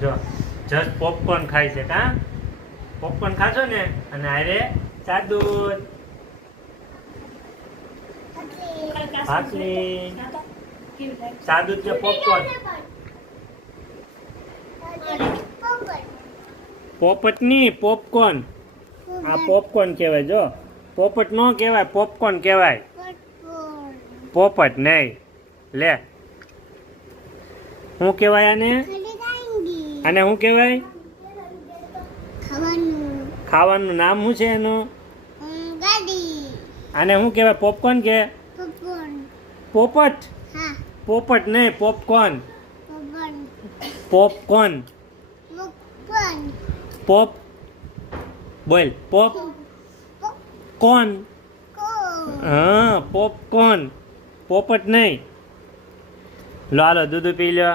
જો just popcorn ખાય છે કા પોપકોર્ન ખાશો ને અને હારે ચા દૂધ ભાખરી ચા દૂધ કે પોપકોર્ન પોપટ ની પોપકોર્ન આ પોપકોર્ન કહેવાય જો પોપટ નો કહેવાય પોપકોર્ન કહેવાય પોપટ નહીં લે શું કહેવાય આને આને શું કહેવાય ખાવાનું નામ શું છે એનું આને શું કહેવાય પોપકોર્ન કે પોપટ પોપટ નહીં પોપકોર્ન પોપકોર્ન પોપ બોલ પોપ કોર્ન હા પોપકોર્ન પોપટ નહીં લો હાલો દૂધ પી લો